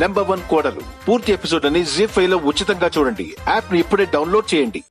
Number 1 కోడలు పూర్తి episode అని జీ5 లో ఉచితంగా చూడండి. యాప్ ని ఇప్పుడే డౌన్లోడ్ చేయండి.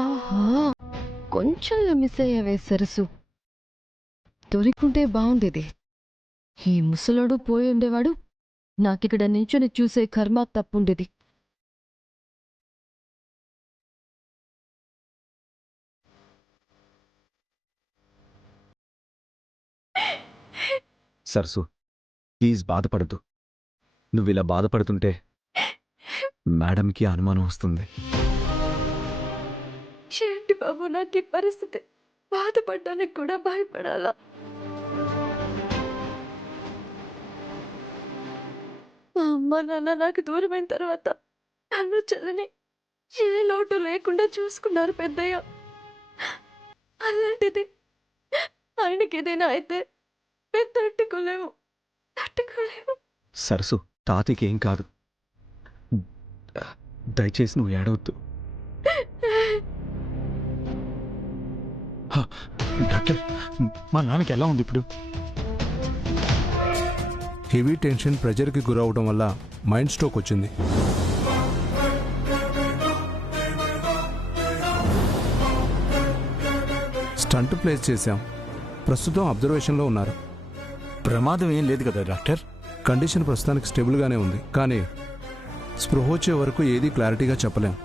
ఆహా, కొంచెం మిస్ అయ్యావే సరసు. దొరికుంటే బాగుండేది. ఈ ముసలోడు పోయి ఉండేవాడు, నాకిక్కడ నించుని చూసే కర్మ తప్పుండేది. సరసు, ప్లీజ్ బాధపడద్దు. నువ్విలా బాధపడుతుంటే మేడంకి అనుమానం వస్తుంది. ఏంటి బాబు నాకు ఈ పరిస్థితి? బాధపడ్డానికి కూడా భయపడాలా? మా అమ్మ నాన్న నాకు దూరమైన తర్వాత నన్ను చెల్లని ఏ లోటు లేకుండా చూసుకున్నారు పెద్దయ్య. అలాంటిది ఆయనకి ఏదైనా అయితే మేము తట్టుకోలేము. సరసు, తాతయ్యకి ఏం కాదు. దయచేసి నువ్వు ఏడవద్దు. డాక్టర్, మా నాన్నకి ఎలా ఉంది ఇప్పుడు? హెవీ టెన్షన్, ప్రెజర్కి గురవడం వల్ల మైండ్ స్ట్రోక్ వచ్చింది. స్టంట్ ప్లేస్ చేశాం. ప్రస్తుతం అబ్జర్వేషన్లో ఉన్నారు. ప్రమాదం ఏం లేదు కదా డాక్టర్? కండిషన్ ప్రస్తుతానికి స్టేబుల్గానే ఉంది, కానీ స్పృహ వచ్చే వరకు ఏదీ క్లారిటీగా చెప్పలేం.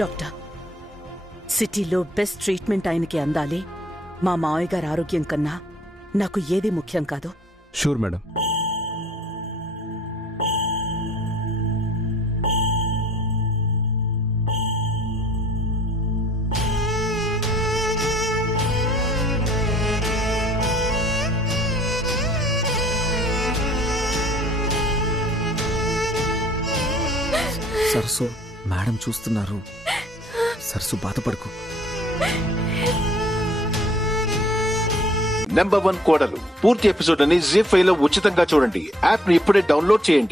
డాక్టర్, సిటీలో బెస్ట్ ట్రీట్మెంట్ ఆయనకి అందాలి. మా మావయ్య గారి ఆరోగ్యం కన్నా నాకు ఏది ముఖ్యం కాదు. Sure madam. సరసు, మేడం చూస్తున్నారు. సరసు, బాధపడకు. నంబర్ 1 కోడలు పూర్తి ఎపిసోడ్ అని జీ5 లో ఉచితంగా చూడండి. యాప్ ని ఇప్పుడే డౌన్లోడ్ చేయండి.